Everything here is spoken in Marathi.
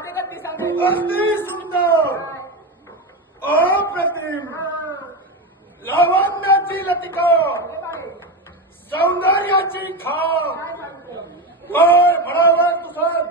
पाहते का ती सांगते अगदी सुंदर अप्रतिम लावण्याची लतिका सौंदर्याची खाण वर म्हणावर तुझं